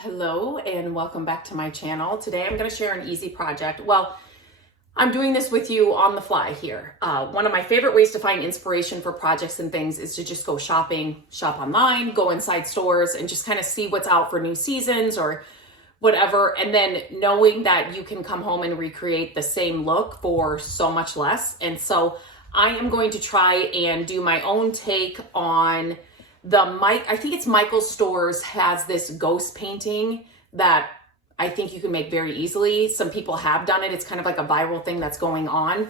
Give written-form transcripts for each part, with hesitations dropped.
Hello and welcome back to my channel. Today I'm going to share an easy project. Well, I'm doing this with you on the fly here. One of my favorite ways to find inspiration for projects and things is to just go shopping, shop online, go inside stores and just kind of see what's out for new seasons or whatever. And then knowing that you can come home and recreate the same look for so much less. And so I am going to try and do my own take on I think it's Michael's Stores has this ghost painting that I think you can make very easily. Some people have done it. It's kind of like a viral thing that's going on.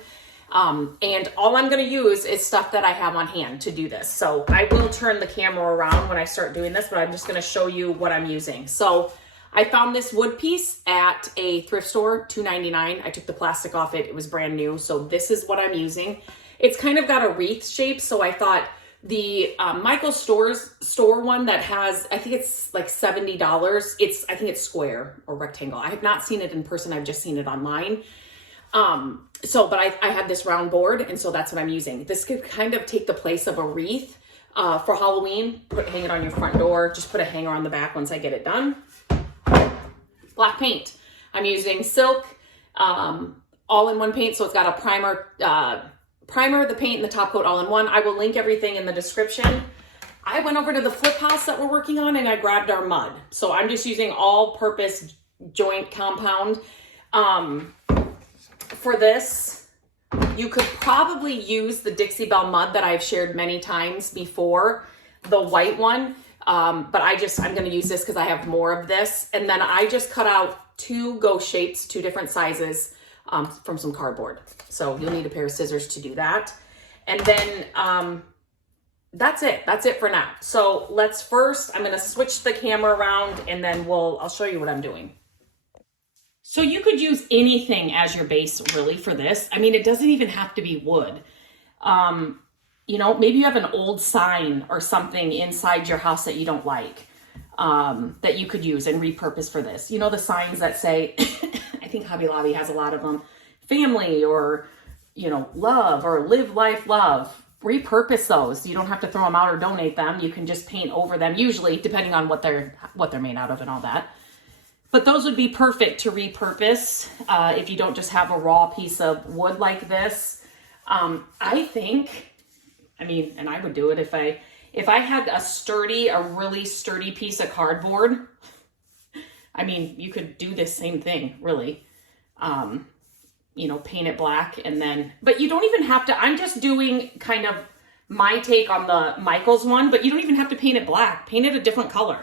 And all I'm going to use is stuff that I have on hand to do this. So I will turn the camera around when I start doing this, but I'm just going to show you what I'm using. So I found this wood piece at a thrift store, $2.99. I took the plastic off it. It was brand new. So this is what I'm using. It's kind of got a wreath shape. So I thought the Michael's store one that has, I think it's like $70. I think it's square or rectangle. I have not seen it in person. I've just seen it online. But I had this round board, and so that's what I'm using. This could kind of take the place of a wreath for Halloween. Hang it on your front door. Just put a hanger on the back once I get it done. Black paint. I'm using silk all-in-one paint, so it's got a primer, the paint, and the top coat all in one. I will link everything in the description. I went over to the flip house that we're working on and I grabbed our mud. So I'm just using all-purpose joint compound. For this, you could probably use the Dixie Belle mud that I've shared many times before, the white one. But I'm going to use this because I have more of this. And then I just cut out two ghost shapes, two different sizes, from some cardboard. So you'll need a pair of scissors to do that. And then that's it. That's it for now. So I'm going to switch the camera around and then I'll show you what I'm doing. So you could use anything as your base really for this. I mean, it doesn't even have to be wood. Maybe you have an old sign or something inside your house that you don't like, that you could use and repurpose for this. You know, the signs that say, I think Hobby Lobby has a lot of them, family or, love or live life love. Repurpose those. You don't have to throw them out or donate them. You can just paint over them, usually depending on what they're made out of and all that. But those would be perfect to repurpose if you don't just have a raw piece of wood like this. And I would do it if I had a really sturdy piece of cardboard. I mean, you could do this same thing, really. Paint it black but you don't even have to, I'm just doing kind of my take on the Michael's one, but you don't even have to paint it black. Paint it a different color.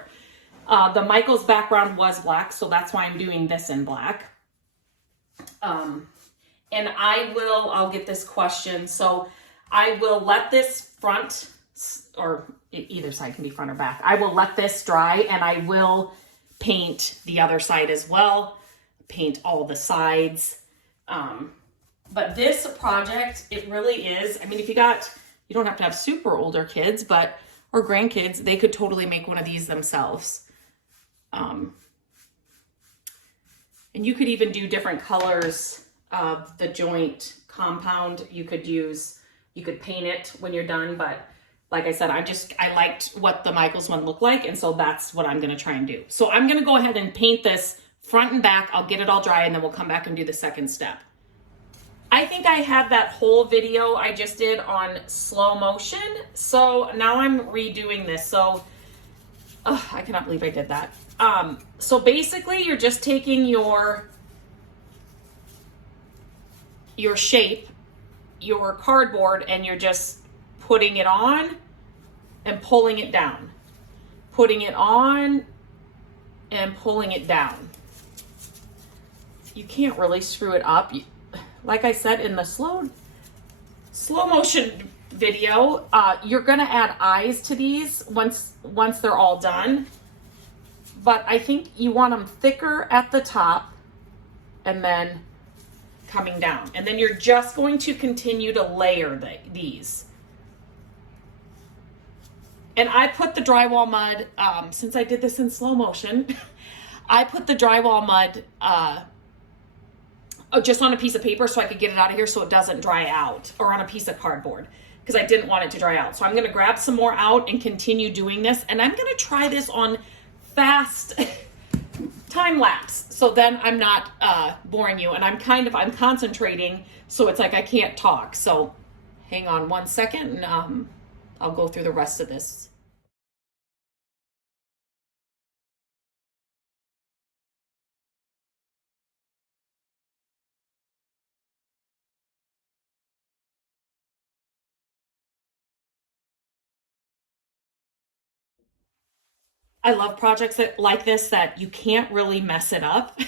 The Michael's background was black, so that's why I'm doing this in black. And I'll get this question. So I will let this front, or either side can be front or back. I will let this dry and I will paint the other side as well. Paint all the sides. But this project, it really is, if you don't have to have super older kids, or grandkids, they could totally make one of these themselves. And you could even do different colors of the joint compound. You could paint it when you're done, but like I said, I liked what the Michael's one looked like, and so that's what I'm going to try and do. So I'm going to go ahead and paint this front and back. I'll get it all dry, and then we'll come back and do the second step. I think I have that whole video I just did on slow motion, so now I'm redoing this. So I cannot believe I did that. So basically, you're just taking your shape, your cardboard, and you're just putting it on and pulling it down, putting it on and pulling it down. You can't really screw it up. Like I said in the slow motion video, you're gonna add eyes to these once they're all done. But I think you want them thicker at the top and then coming down. And then you're just going to continue to layer these. And I put the drywall mud, since I did this in slow motion, I put the drywall mud just on a piece of paper so I could get it out of here so it doesn't dry out, or on a piece of cardboard because I didn't want it to dry out. So I'm going to grab some more out and continue doing this. And I'm going to try this on fast time lapse. So then I'm not boring you, and I'm concentrating, so it's like I can't talk. So hang on one second, and I'll go through the rest of this. I love projects like this that you can't really mess it up.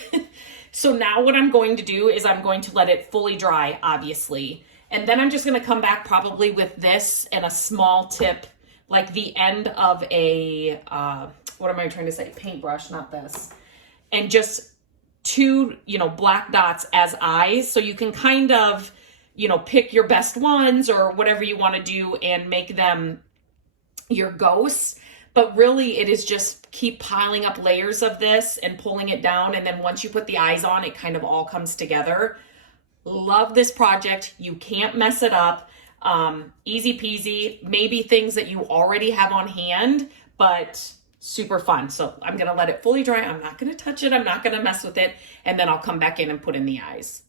So now what I'm going to do is I'm going to let it fully dry, obviously. And then I'm just going to come back probably with this and a small tip, like the end of a, what am I trying to say? Paintbrush, not this. And just two, black dots as eyes. So you can kind of, pick your best ones or whatever you want to do and make them your ghosts. But really it is just keep piling up layers of this and pulling it down. And then once you put the eyes on, it kind of all comes together. Love this project. You can't mess it up. Easy peasy, maybe things that you already have on hand, but super fun. So I'm going to let it fully dry. I'm not going to touch it. I'm not going to mess with it. And then I'll come back in and put in the eyes.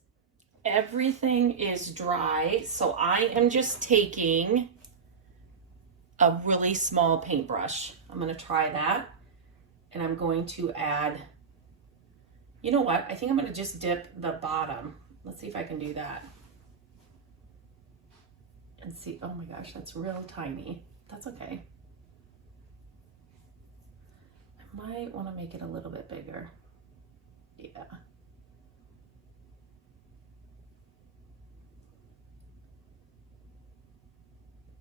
Everything is dry. So I am just taking a really small paintbrush. I'm going to try that. And I'm going to add, you know what? I think I'm going to just dip the bottom. Let's see if I can do that. And see, oh my gosh, that's real tiny. That's okay. I might want to make it a little bit bigger. Yeah.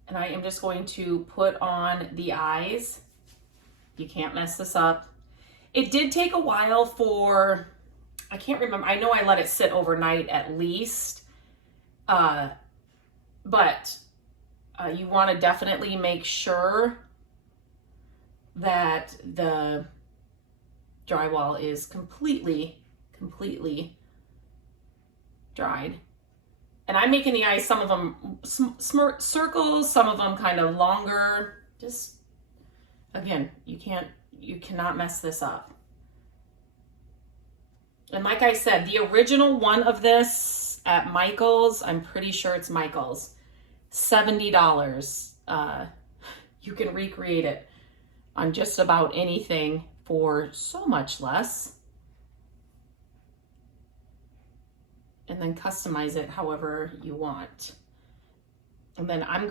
And I am just going to put on the eyes. You can't mess this up. It did take a while for, I can't remember. I know I let it sit overnight at least. But you want to definitely make sure that the drywall is completely dried. And I'm making the eyes, some of them circles, some of them kind of longer. Just, again, you cannot mess this up. And like I said, the original one of this at Michael's, I'm pretty sure it's Michael's, $70. You can recreate it on just about anything for so much less. And then customize it however you want. And then I'll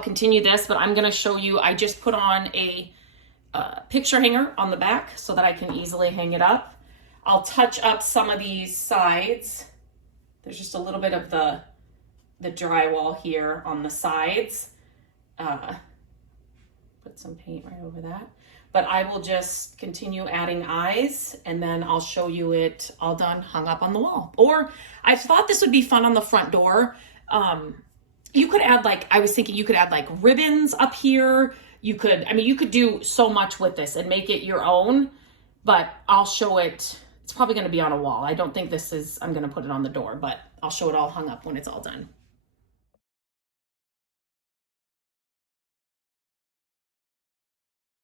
continue this, but I'm gonna show you, I just put on a picture hanger on the back so that I can easily hang it up. I'll touch up some of these sides. There's just a little bit of the drywall here on the sides. Put some paint right over that. But I will just continue adding eyes, and then I'll show you it all done, hung up on the wall. Or I thought this would be fun on the front door. You could add I was thinking you could add ribbons up here. You could do so much with this and make it your own, but I'll show it. It's probably going to be on a wall. I don't think I'm going to put it on the door, but I'll show it all hung up when it's all done.